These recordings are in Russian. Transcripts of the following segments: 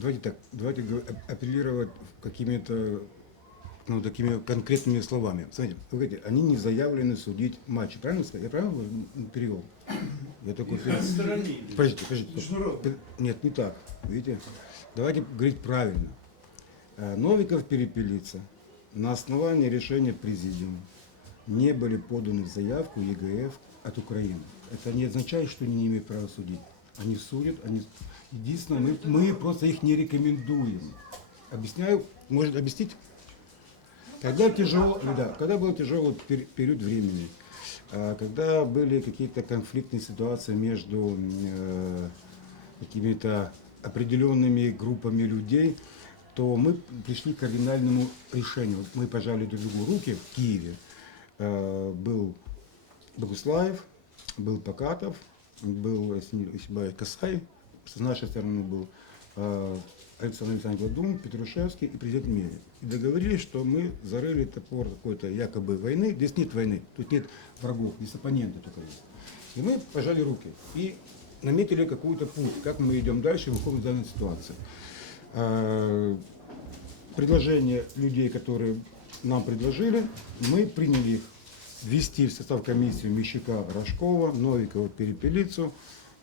давайте так, давайте ап- апеллировать какими-то ну, такими конкретными словами. Смотрите, вы говорите, они не заявлены судить матчи. Правильно сказать? Я правильно перевел? Я такой Их отстранили. Подождите, подождите. Нет, не так. Видите? Давайте говорить правильно. Э, Новиков перепелица на основании решения президиума не были поданы в заявку ЕГФ от Украины. Это не означает, что они не имеют права судить. Они судят, они... Единственное, мы, мы просто их не рекомендуем. Объясняю, может объяснить? Когда, тяжело, да, когда был тяжелый пер- период времени, а, когда были какие-то конфликтные ситуации между э, какими-то определенными группами людей, то мы пришли к кардинальному решению. Мы пожали друг другу руки в Киеве. Э, Был Богуслаев, был Покатов, был, ошибаюсь, Касай, с нашей стороны был э, Александр Александрович Ладун, Петрушевский и президент Медведев. И договорились, что мы зарыли топор какой-то якобы войны. Здесь нет войны, тут нет врагов, здесь оппоненты только есть. И мы пожали руки и наметили какой-то путь, как мы идем дальше и выходим из данной ситуации. Э, Предложения людей, которые нам предложили, мы приняли их ввести в состав комиссии Мещука, Рожкова, Новикова, Перепелицу.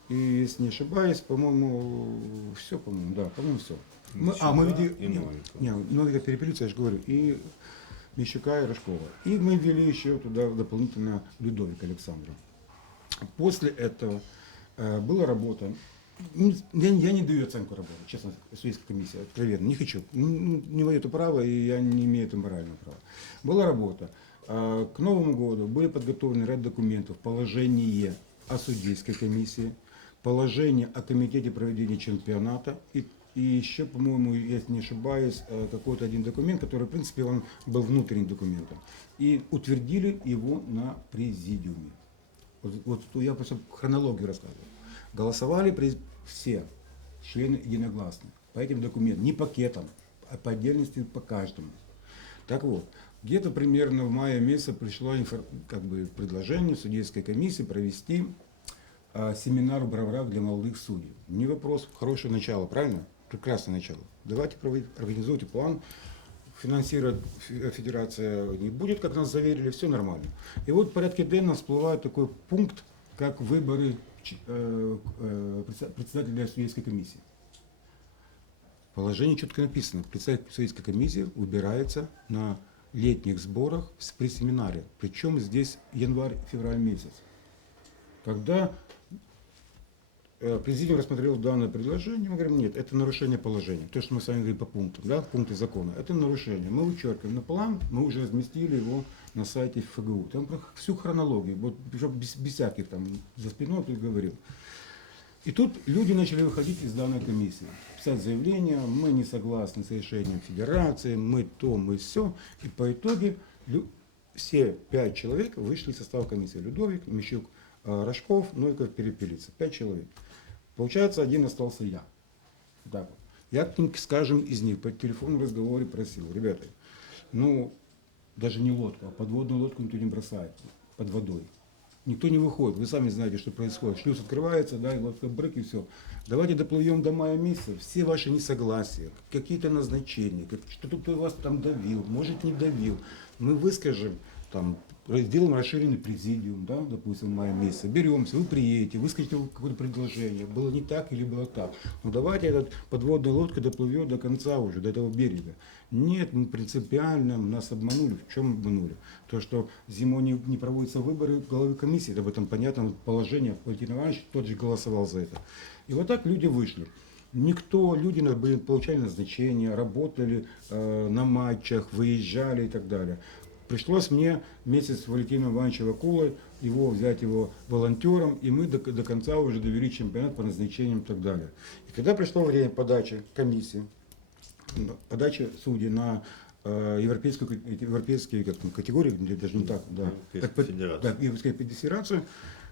И, если не ошибаюсь, по-моему, все, по-моему, да, по-моему, все. Мы, а, мы ввели... и не, Новикова. Не, Новикова, Перепелица, я же говорю, и Мещука и Рожкова. И мы ввели еще туда дополнительно Людовика Александра. После этого э, была работа. Ну, Я, я не даю оценку работы, честно, судейской комиссии, откровенно, не хочу. Ну, ну, Не мое это право, и я не имею этого морального права. Была работа. А, К Новому году были подготовлены ряд документов, положение о судейской комиссии, положение о комитете проведения чемпионата и, и еще, по-моему, если не ошибаюсь, э, какой-то один документ, который, в принципе, он был внутренним документом. И утвердили его на президиуме. Вот, вот я просто хронологию рассказываю. Голосовали при- все члены единогласно по этим документам, не пакетом, а по отдельности по каждому. Так вот, где-то примерно в мае месяце пришло как бы, предложение судейской комиссии провести а, семинар в Броварах для молодых судей. Не вопрос, хорошее начало, правильно? Прекрасное начало. Давайте проводить, организуйте план, финансировать фе- федерация не будет, как нас заверили, все нормально. И вот в порядке денного всплывает такой пункт, как выборы э, э, председателя судейской комиссии. В положении четко написано, председатель судейской комиссии выбирается на летних сборах при семинаре. Причем здесь январь-февраль месяц. Когда э, президиум рассмотрел данное предложение, мы говорим, нет, это нарушение положения. То, что мы с вами говорим по пунктам, да, пункты закона, это нарушение. Мы вычеркиваем на план, мы уже разместили его на сайте ФГУ. Там всю хронологию, вот без, без всяких там за спиной тут говорил. И тут люди начали выходить из данной комиссии, писать заявления, мы не согласны с решением федерации, мы то, мы все. И по итоге все пять человек вышли из состава комиссии. Людовик, Мещук, э, Рожков, Новиков, Перепелица. Пять человек. Получается, один остался я. Так вот. Я, скажем, из них по телефону разговоре просил, ребята, ну, даже не лодку, а подводную лодку никто не бросает под водой. Никто не выходит. Вы сами знаете, что происходит. Шлюз открывается, да, и лодка брык, и все. Давайте доплывем до мая месяца. Все ваши несогласия, какие-то назначения, как, что кто вас там давил, может не давил. Мы выскажем, там, сделаем расширенный президиум, да, допустим, в мае месяце. Беремся, вы приедете, выскажете какое-то предложение. Было не так или было так. Ну давайте этот подводная лодка доплывет до конца уже, до этого берега. Нет, мы принципиально нас обманули. В чем обманули? То, что зимой не, не проводятся выборы главы комиссии, это об этом понятно положение. Валентин Иванович тот же голосовал за это. И вот так люди вышли. Никто, люди получали назначение, работали э, на матчах, выезжали и так далее. Пришлось мне вместе с Валентином Ивановичем Вакулой его взять его волонтером, и мы до, до конца уже довели чемпионат по назначениям и так далее. И когда пришло время подачи комиссии, подачи судей на э, европейскую, европейские как, там, категории, даже не так, да, Европейскую как, под- федерацию. да, федерацию,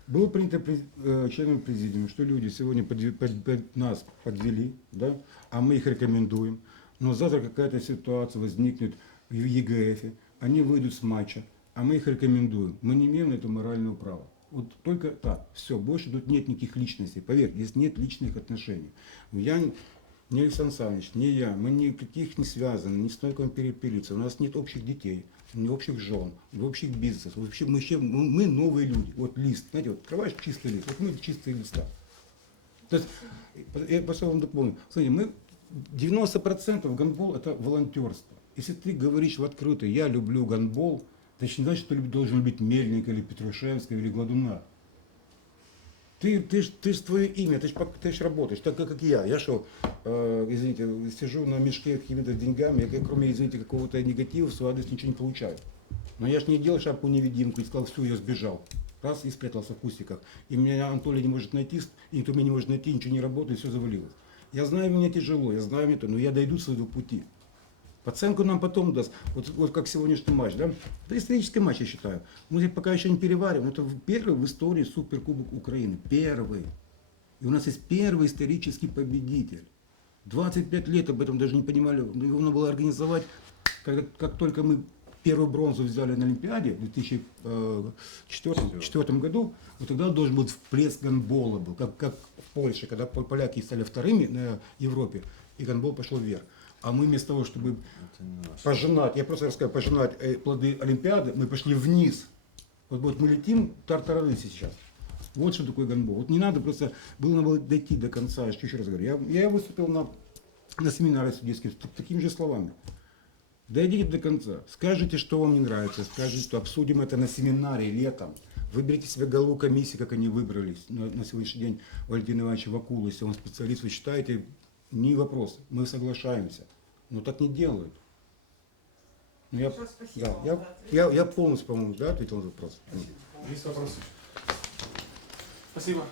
было принято э, членами президиума, что люди сегодня подве- под- под- нас подвели, да, а мы их рекомендуем, но завтра какая-то ситуация возникнет в ЕГФ, они выйдут с матча, а мы их рекомендуем. Мы не имеем на это морального права. Вот только так, все, больше тут нет никаких личностей. Поверь, здесь нет личных отношений. Я ни Александр Александрович, ни я, мы никаких не связаны, ни с кем перепилиться. У нас нет общих детей, ни общих жен, общих бизнесов. Вообще мы, еще, мы, новые люди. Вот лист, знаете, вот открываешь чистый лист, вот мы чистые листа. То есть, я просто вам дополню. Смотрите, мы 90% гандбол это волонтерство. Если ты говоришь в открытую, я люблю гандбол, значит не значит, что ты должен любить Мельника или Петрушевского или Гладуна. Ты, ты, ты ж твое имя, ты ж, ты работаешь, так как я. Я что, э, извините, сижу на мешке какими-то деньгами, я, кроме, извините, какого-то негатива в свой адрес ничего не получаю. Но я ж не делал шапку-невидимку и сказал, все, я сбежал. Раз и спрятался в кустиках. И меня Анатолий не может найти, и никто меня не может найти, ничего не работает, все завалилось. Я знаю, мне тяжело, я знаю это, но я дойду своего пути. Оценку нам потом даст. Вот, вот как сегодняшний матч, да? Это исторический матч, я считаю. Мы пока еще не перевариваем. Это первый в истории суперкубок Украины. Первый. И у нас есть первый исторический победитель. 25 лет об этом даже не понимали. Его надо было организовать, когда, как только мы первую бронзу взяли на Олимпиаде в 2004 году, вот тогда должен быть всплеск гандбола был, как, как в Польше, когда пол- поляки стали вторыми на Европе, и гандбол пошел вверх. А мы вместо того, чтобы пожинать, я просто расскажу, пожинать э, плоды Олимпиады, мы пошли вниз. Вот, вот мы летим тартарары сейчас. Вот что такое гандбол. Вот не надо просто, было надо дойти до конца, я еще раз говорю. Я, я выступил на, на семинаре судейских с такими же словами. Дойдите до конца. Скажите, что вам не нравится. Скажите, что обсудим это на семинаре летом. Выберите себе голову комиссии, как они выбрались на, на сегодняшний день Валентин Иванович Вакула, если он специалист, вы считаете, не вопрос, мы соглашаемся. Но так не делают. Ну, я, спасибо да, вам я, за ответ. я, я полностью, по-моему, да, ответил на вопрос. Есть вопросы? Спасибо.